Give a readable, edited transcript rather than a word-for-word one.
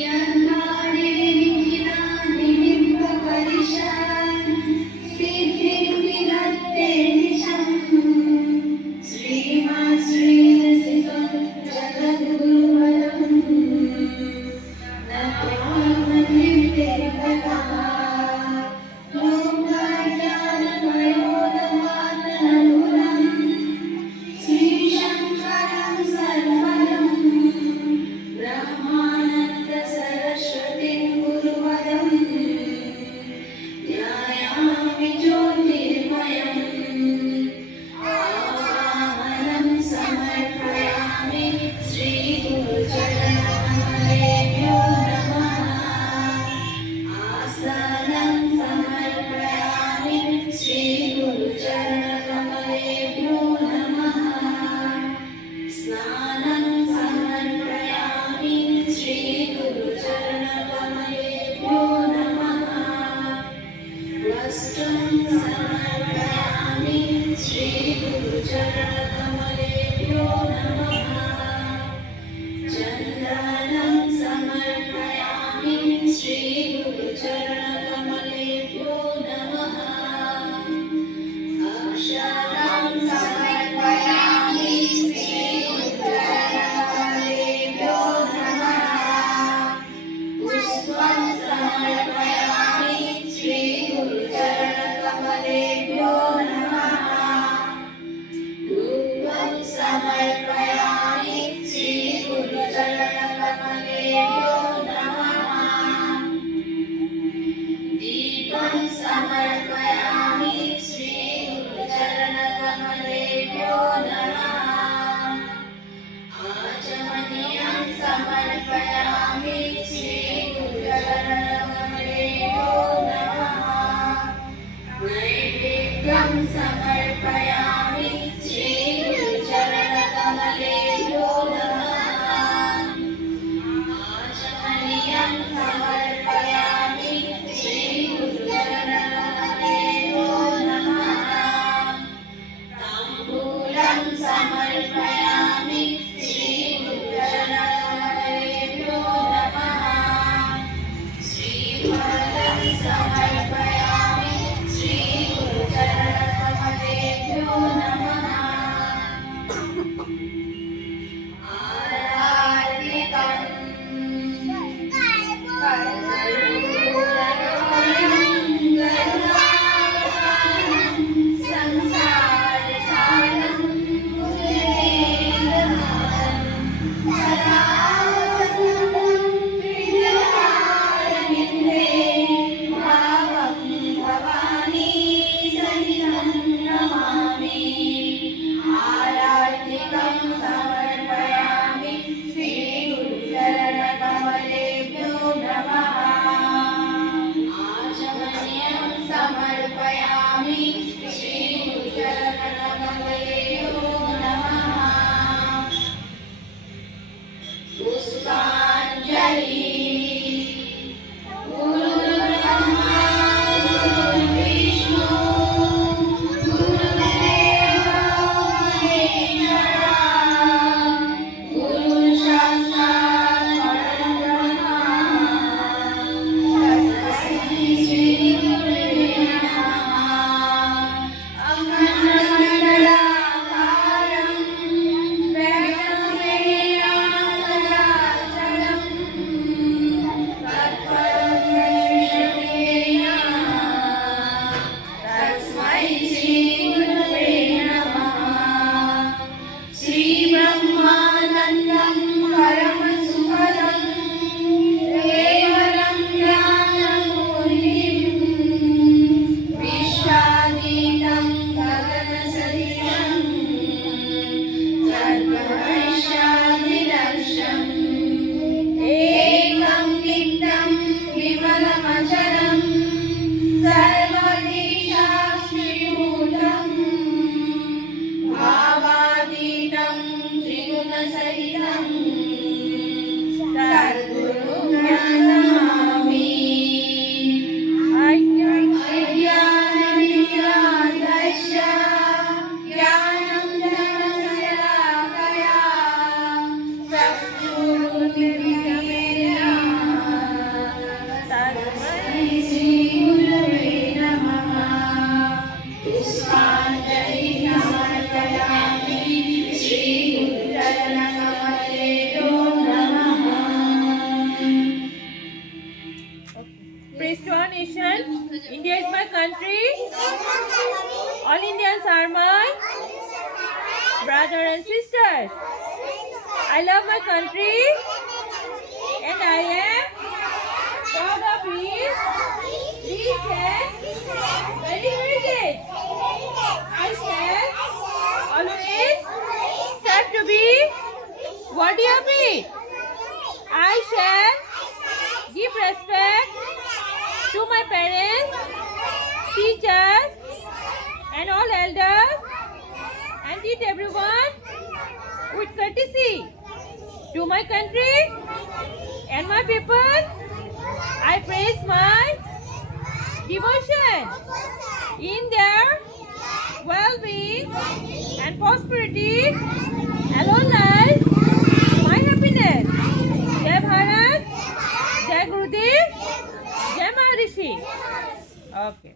यन्नाडे निखिला निमित्त परिशान सिद्धिर्विरते निशम् श्रीमान् श्रीरसिकं जगद्गुरुवरम् नत्वामनिर्ते कथा लोकज्ञानमयोधमात्मनुरम् श्रीशङ्करं सर्वरं Brahmanand Saraswati to our nation. India is my country. All Indians are my brothers and sisters. I love my country and I am proud of its rich and very heritage. I shall always strive to be worthy of it. I shall give respect to my parents, teachers, and all elders, and treat everyone with courtesy. To my country and my people, I praise my devotion. In their well-being and prosperity alone lies my happiness. Jai Bharat, Jai Gurudev, Jai Maharishi. Okay.